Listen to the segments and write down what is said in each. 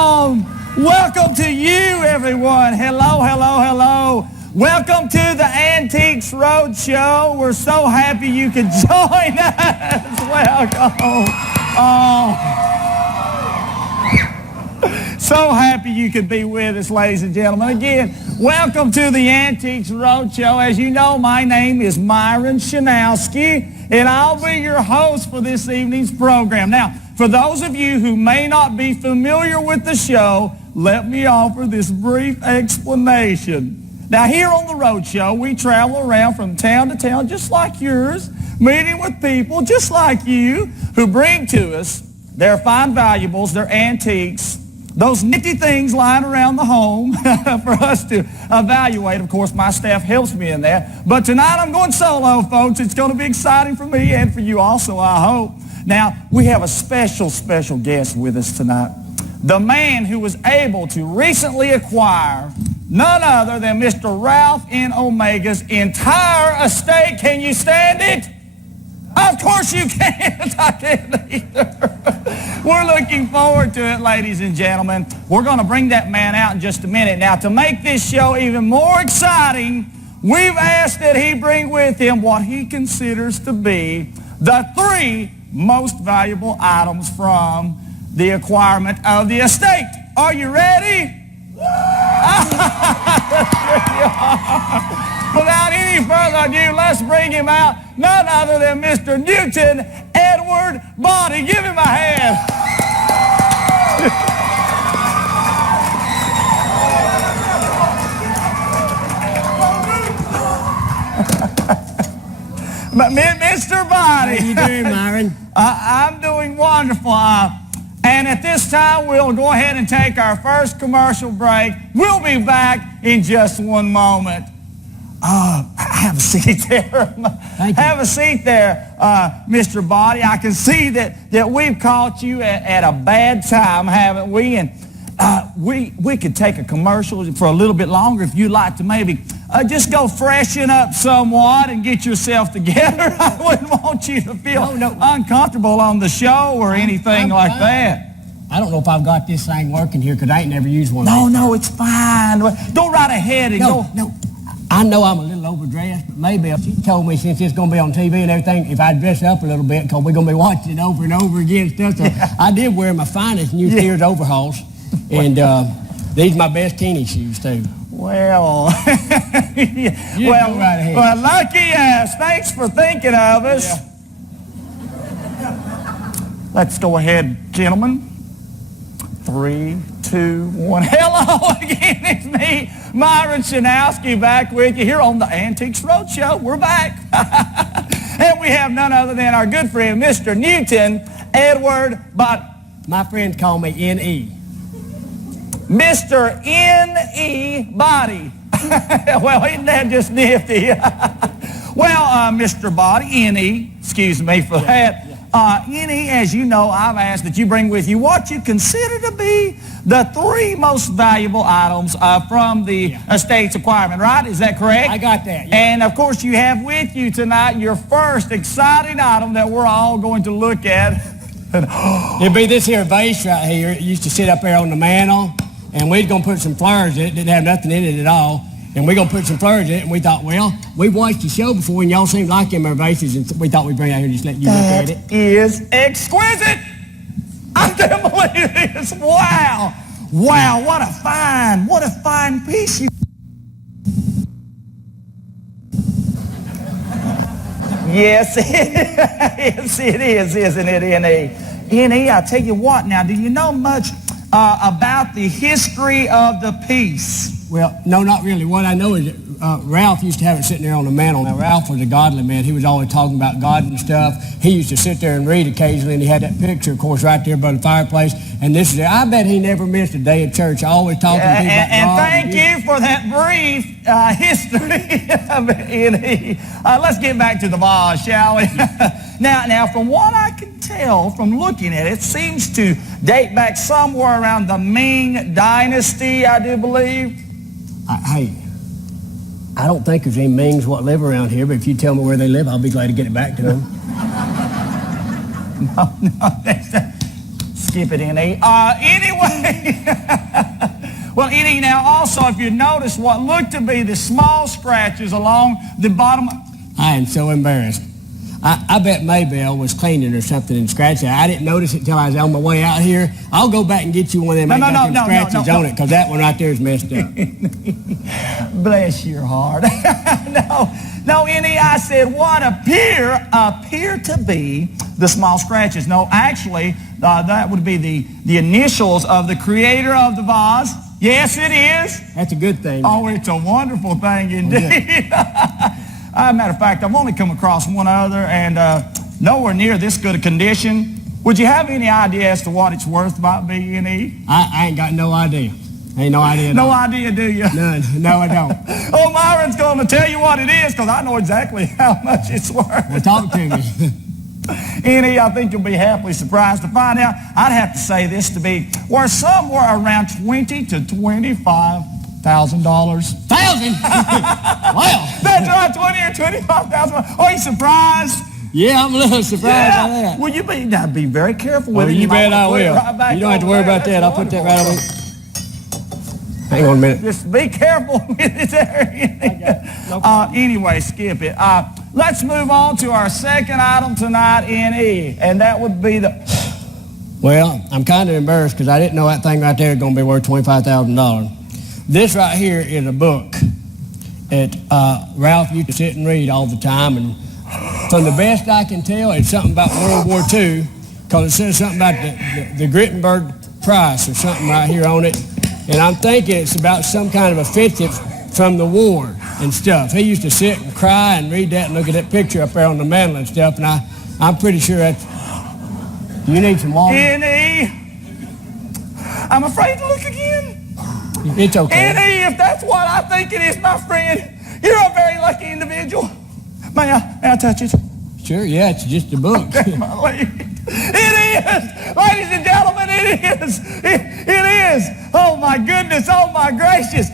Welcome to you, everyone. Hello, hello, hello. Welcome to the Antiques Roadshow. We're so happy you could join us. Welcome. So happy you could be with us, ladies and gentlemen. Again, welcome to the Antiques Roadshow. As you know, my name is Myron Shanowski, and I'll be your host for this evening's program. Now, for those of you who may not be familiar with the show, let me offer this brief explanation. Now, here on the Roadshow, we travel around from town to town, just like yours, meeting with people just like you who bring to us their fine valuables, their antiques, those nifty things lying around the home for us to evaluate. Of course, my staff helps me in that. But tonight I'm going solo, folks. It's going to be exciting for me and for you also, I hope. Now, we have a special guest with us tonight. The man who was able to recently acquire none other than Mr. Ralph N. Omega's entire estate. Can you stand it? Of course you can't. I can't either. We're looking forward to it, ladies and gentlemen. We're going to bring that man out in just a minute. Now, to make this show even more exciting, we've asked that he bring with him what he considers to be the 3 most valuable items from the acquirement of the estate. Are you ready? Without any further ado, let's bring him out. None other than Mr. Newton Edward Body. Give him a hand. Mr. Body. How you doing, Myron? I'm doing wonderful. And at this time, we'll go ahead and take our first commercial break. We'll be back in just one moment. Have a seat there. Thank you. Have a seat there, Mr. Body. I can see that we've caught you at a bad time, haven't we? And we could take a commercial for a little bit longer if you'd like to maybe just go freshen up somewhat and get yourself together. I wouldn't want you to feel uncomfortable on the show or anything like that. I don't know if I've got this thing working here because I ain't never used one. No, it's fine. Go right ahead and go. No. I know I'm a little overdressed, but maybe she told me since it's going to be on TV and everything, if I dress up a little bit because we're going to be watching it over and over again and stuff. So I did wear my finest new Sears overalls, and these are my best teeny shoes too. Well, go right ahead. Well, lucky ass. Thanks for thinking of us. Yeah. Let's go ahead, gentlemen. 3, 2, 1. Hello again. It's me, Myron Shanowski, back with you here on the Antiques Roadshow. We're back. And we have none other than our good friend, Mr. Newton Edward, but my friends call me N.E. Mr. N.E. Body. Well, isn't that just nifty? Well, Mr. Body, N.E., excuse me for that. N.E., as you know, I've asked that you bring with you what you consider to be the 3 most valuable items from the estate's acquirement, right? Is that correct? I got that, yeah. And, of course, you have with you tonight your first exciting item that we're all going to look at. It'd be this here vase right here. It used to sit up there on the mantle, and we're going to put some flowers in it. Didn't have nothing in it at all. And we're going to put some flowers in it, and we thought, well, we watched the show before, and y'all seemed like them, our vases, and we thought we'd bring it out here and just let you look at it. That is exquisite. I can't believe this. Wow. Wow, what a fine piece. Yes, it is, isn't it, N.E.? N.E., I tell you what, now, do you know much about the history of the piece? Well, no, not really. What I know is that Ralph used to have it sitting there on the mantle. Now, Ralph was a godly man. He was always talking about God and stuff. He used to sit there and read occasionally, and he had that picture, of course, right there by the fireplace. And this is it. I bet he never missed a day at church, always talking to people about God. And thank you for that brief history of N.E. Let's get back to the vase, shall we? Now, from what I can tell from looking at it, it seems to date back somewhere around the Ming Dynasty, I do believe. Hey, I don't think there's any Mings what live around here, but if you tell me where they live, I'll be glad to get it back to them. No, Skip it, N.E. Anyway, well, N.E., now also, if you notice what looked to be the small scratches along the bottom. I am so embarrassed. I bet Maybelle was cleaning or something and scratched it. I didn't notice it till I was on my way out here. I'll go back and get you one of them scratches on it, because that one right there is messed up. Bless your heart. No, N.E., I said what appear to be the small scratches. No, actually, that would be the initials of the creator of the vase. Yes, it is. That's a good thing. Oh, it's a wonderful thing indeed. Matter of fact, I've only come across one other, and nowhere near this good a condition. Would you have any idea as to what it's worth about B&E? I ain't got no idea. Ain't no idea. No idea, do you? None. No, I don't. Oh, Myron's going to tell you what it is, because I know exactly how much it's worth. Well, talk to me. N.E., I think you'll be happily surprised to find out. I'd have to say this to be worth somewhere around $20,000 to $25,000. $1,000? Wow. That's right, 20 or 25,000. Are you surprised? Yeah, I'm a little surprised by that. Well, you be very careful with it. You bet I will. Right, you don't have to worry about that. I'll put that right over. Hang on a minute. Just be careful with it there. Anyway, skip it. Let's move on to our second item tonight, N.E., and that would be the... Well, I'm kind of embarrassed because I didn't know that thing right there is going to be worth $25,000. This right here is a book that Ralph used to sit and read all the time, and from the best I can tell, it's something about World War II, because it says something about the Grittenberg Prize or something right here on it, and I'm thinking it's about some kind of offensive from the war and stuff. He used to sit and cry and read that and look at that picture up there on the mantle and stuff, and I'm pretty sure that's... You need some water? N.E., I'm afraid to look again. It's okay. N.E., if that's what I think it is, my friend, you're a very lucky individual. May I touch it? Sure, yeah, it's just a book. It is. Ladies and gentlemen, it is. It is. Oh, my goodness. Oh, my gracious.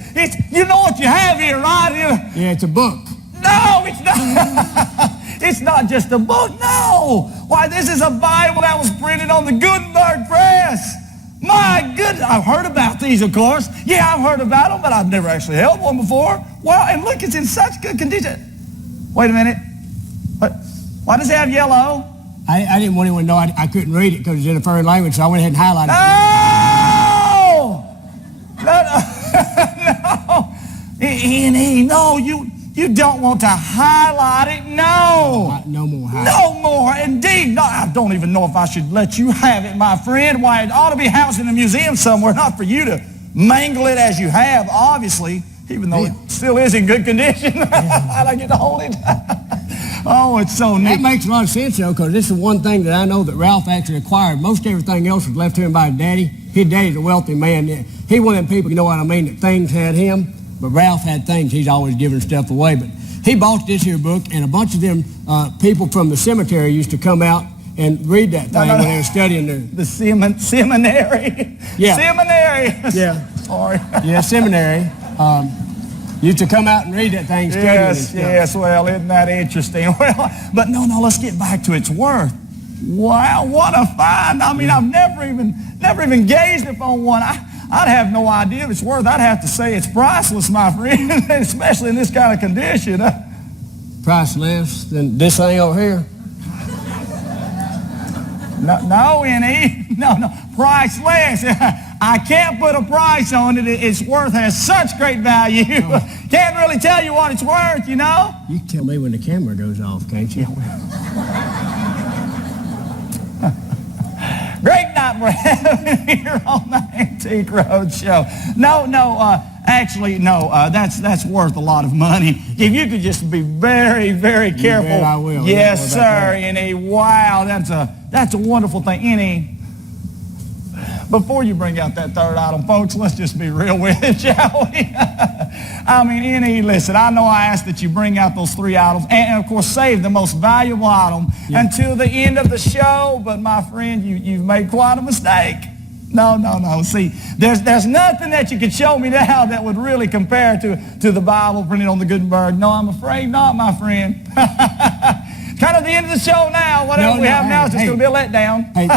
You know what you have here, right? Yeah, it's a book. No, it's not. It's not just a book. No. Why, this is a Bible that was printed on the Gutenberg press. My goodness. I've heard about these, of course. Yeah, I've heard about them, but I've never actually held one before. Well, and look, it's in such good condition. Wait a minute. Why does it have yellow? I didn't want anyone to know I couldn't read it because it's in a foreign language, so I went ahead and highlighted it. No, you don't want to highlight it. No. No more highlight. No more, indeed. No, I don't even know if I should let you have it, my friend. Why, it ought to be housed in a museum somewhere, not for you to mangle it as you have, obviously, even though it still is in good condition. How'd I get to hold it? Oh, it's so neat. That makes a lot of sense, though, because this is one thing that I know that Ralph actually acquired. Most everything else was left to him by his daddy. His daddy's a wealthy man. He one of them people, you know what I mean, that things had him, but Ralph had things. He's always giving stuff away. But he bought this here book, and a bunch of them people from the cemetery used to come out and read that thing when they were studying the seminary. Yeah. Seminary. Yeah. Sorry. Yeah, seminary. Used to come out and read that thing, studying and stuff. Yes, well, isn't that interesting? Well, but no, let's get back to its worth. Wow, what a find. I mean, I've never even gazed upon one. I'd have no idea of its worth. I'd have to say it's priceless, my friend, especially in this kind of condition. Priceless than this thing over here? No, N.E., no, priceless. I can't put a price on it. Its worth has such great value. Can't really tell you what it's worth, you know? You can tell me when the camera goes off, can't you? Great night we're having here on the Antique Roadshow. No, actually, that's worth a lot of money. If you could just be very, very careful. You bet I will. Yes, sir, N.E. Wow, that's a wonderful thing. N.E., before you bring out that third item, folks, let's just be real with it, shall we? I mean, N.E., listen, I know I asked that you bring out those three items and of course, save the most valuable item until the end of the show, but my friend, you've made quite a mistake. No. See, there's nothing that you could show me now that would really compare to the Bible printed on the Gutenberg. No, I'm afraid not, my friend. Kind of the end of the show now. Whatever we have now is just going to be a letdown. Hey,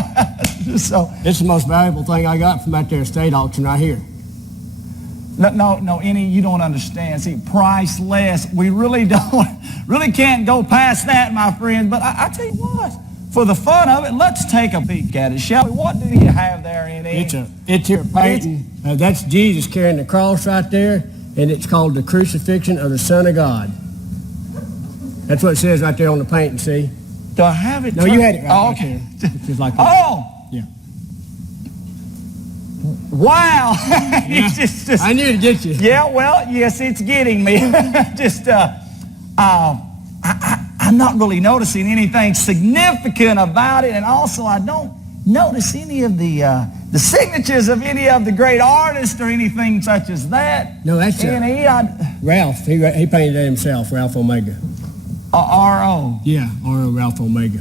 So it's the most valuable thing I got from that there estate auction right here. No, any you don't understand. See, priceless. We really can't go past that, my friend. But I tell you what, for the fun of it, let's take a peek at it, shall we? What do you have there, N.E.? It's here painting. That's Jesus carrying the cross right there, and it's called the crucifixion of the Son of God. That's what it says right there on the painting. See? Do I have it? No, you had it right, oh, okay. Right there. It's just like that. Oh. Yeah. Wow. Yeah. just, I knew it'd get you. Yeah, well, yes, it's getting me. I'm not really noticing anything significant about it, and also I don't notice any of the signatures of any of the great artists or anything such as that. No, that's Ralph. He painted that himself, Ralph Omega. R.O. Yeah, R.O. Ralph Omega.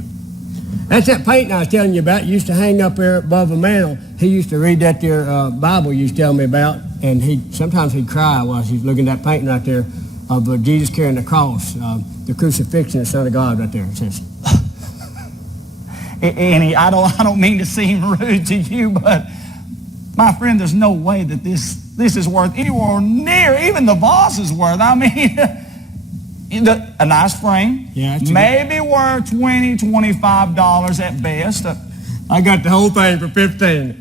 That's that painting I was telling you about. Used to hang up there above a mantle. He used to read that there Bible you used to tell me about, and sometimes he'd cry while he's looking at that painting right there of Jesus carrying the cross, the crucifixion of the Son of God right there. It says. Annie, I don't mean to seem rude to you, but my friend, there's no way that this is worth anywhere near even the boss's worth. I mean, a nice frame, maybe worth $20, $25 at best. I got the whole thing for $15.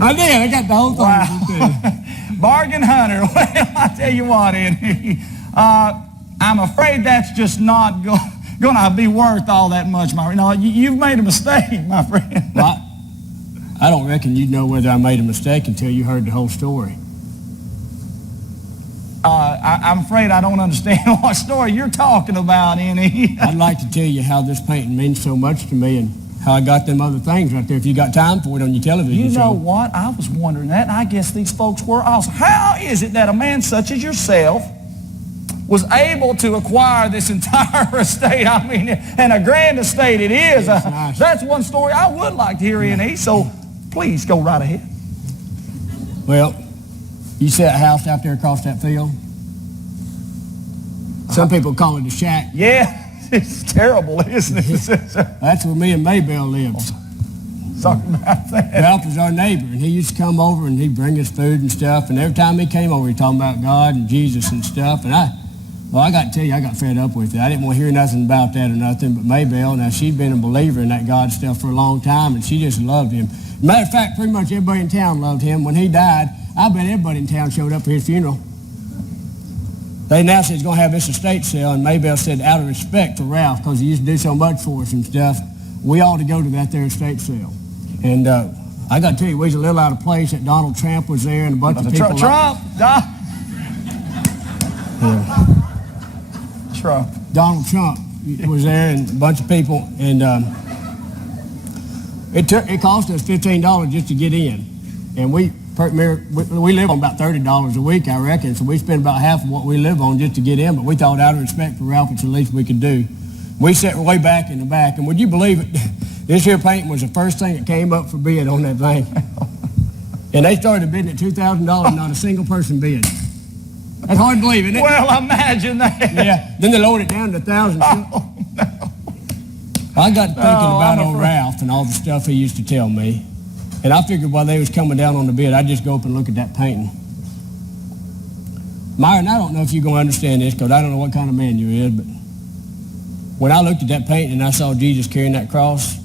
I did. I got the whole thing for $15. Bargain hunter. Well, I tell you what, Andy, I'm afraid that's just not going to be worth all that much, my friend. No, you've made a mistake, my friend. Well, I don't reckon you'd know whether I made a mistake until you heard the whole story. I'm afraid I don't understand what story you're talking about, Annie. I'd like to tell you how this painting means so much to me and how I got them other things right there, if you got time for it on your television show. You know what? I was wondering that, and I guess these folks were also. How is it that a man such as yourself was able to acquire this entire estate? I mean, and a grand estate it is. Nice. That's one story I would like to hear, N.E., so please go right ahead. Well, you see that house out there across that field? Some people call it a shack. Yeah, it's terrible, isn't it? That's where me and Maybelle lived. Sorry about that. Ralph was our neighbor, and he used to come over, and he'd bring us food and stuff, and every time he came over, he'd talk about God and Jesus and stuff, and I got to tell you, I got fed up with it. I didn't want to hear nothing about that or nothing, but Maybelle, now she'd been a believer in that God stuff for a long time, and she just loved him. Matter of fact, pretty much everybody in town loved him. When he died, I bet everybody in town showed up for his funeral. They announced he was going to have this estate sale, and Maybelle said, out of respect for Ralph, because he used to do so much for us and stuff, we ought to go to that there estate sale. And I got to tell you, we was a little out of place. That Donald Trump was there, and a bunch of people. Trump. Donald Trump was there, and a bunch of people, and it cost us $15 just to get in, and we live on about $30 a week, I reckon, so we spend about half of what we live on just to get in, but we thought out of respect for Ralph, it's the least we could do. We sat way back in the back, and would you believe it, this here painting was the first thing that came up for bid on that thing. And they started bidding at $2,000, not a single person bid. That's hard to believe, isn't it? Well, imagine that. Yeah, then they lowered it down to $1,000. Oh, no. I got thinking about old Ralph and all the stuff he used to tell me. And I figured while they was coming down on the bid, I'd just go up and look at that painting. Myron, I don't know if you're going to understand this because I don't know what kind of man you is, but when I looked at that painting and I saw Jesus carrying that cross,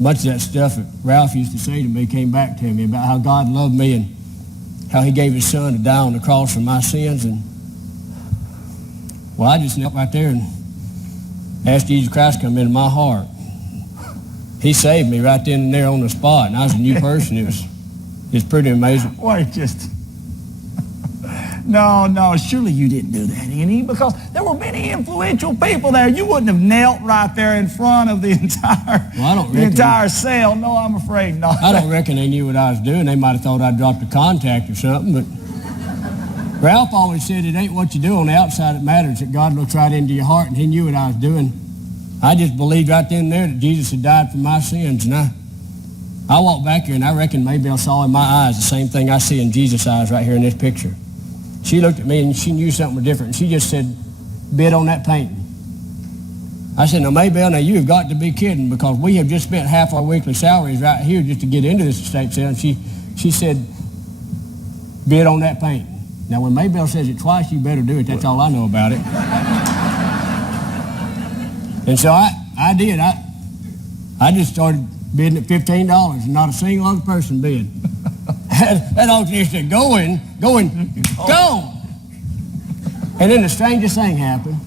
much of that stuff that Ralph used to say to me came back to me about how God loved me and how he gave his son to die on the cross for my sins. And, well, I just knelt right there and asked Jesus Christ to come into my heart. He saved me right then and there on the spot, and I was a new person. It's pretty amazing. Wait, No, surely you didn't do that, Annie, because there were many influential people there. You wouldn't have knelt right there in front of the entire sale. No, I'm afraid not. I don't reckon they knew what I was doing. They might have thought I dropped a contact or something, but Ralph always said it ain't what you do on the outside that matters, that God looks right into your heart, and he knew what I was doing. I just believed right then and there that Jesus had died for my sins, and I walked back here, and I reckon maybe I saw in my eyes the same thing I see in Jesus' eyes right here in this picture. She looked at me, and she knew something was different, and she just said, bid on that painting. I said, now, Maybelle, now you have got to be kidding, because we have just spent half our weekly salaries right here just to get into this estate sale. And she said, bid on that painting. Now, when Maybelle says it twice, you better do it. That's all I know about it. And so I did. I just started bidding at $15, and not a single other person bid. That auctioneer said, go. And then the strangest thing happened.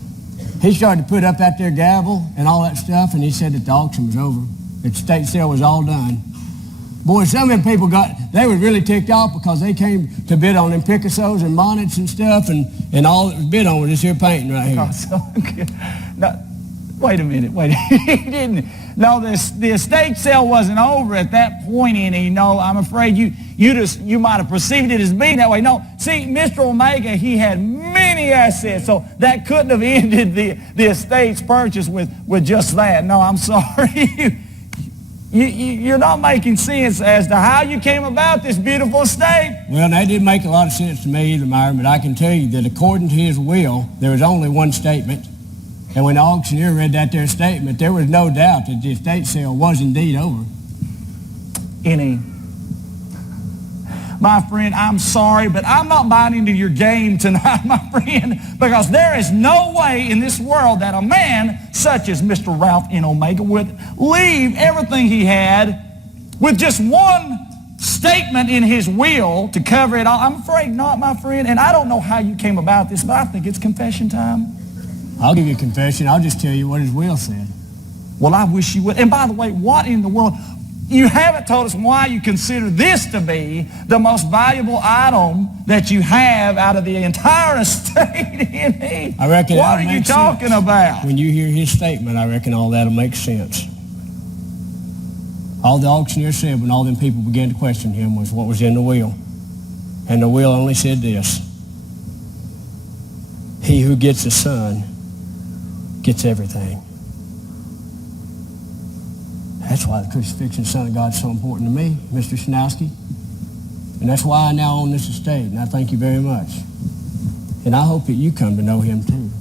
He started to put up that there gavel and all that stuff, and he said that the auction was over, that the estate sale was all done. Boy, some of them people they were really ticked off, because they came to bid on them Picassos and bonnets and stuff, and all that was bid on was this here painting right here. Oh, so good. Now, wait a minute. He didn't. No, the estate sale wasn't over at that point, and I'm afraid you might have perceived it as being that way. No, see, Mr. Omega, he had many assets, so that couldn't have ended the estate's purchase with just that. No, I'm sorry. You're not making sense as to how you came about this beautiful estate. Well, that didn't make a lot of sense to me either, Myron, but I can tell you that according to his will, there was only one statement. And when the auctioneer read that there statement, there was no doubt that the estate sale was indeed over. My friend, I'm sorry, but I'm not buying into your game tonight, my friend, because there is no way in this world that a man such as Mr. Ralph N. Omega would leave everything he had with just one statement in his will to cover it all. I'm afraid not, my friend, and I don't know how you came about this, but I think it's confession time. I'll give you a confession. I'll just tell you what his will said. Well, I wish you would. And by the way, what in the world? You haven't told us why you consider this to be the most valuable item that you have out of the entire estate. I reckon what are you talking about? When you hear his statement, I reckon all that'll make sense. All the auctioneer said when all them people began to question him was what was in the will. And the will only said this: he who gets the Son gets everything. That's why the crucifixion, Son of God, is so important to me, Mr. Shinowski. And that's why I now own this estate, and I thank you very much. And I hope that you come to know him too.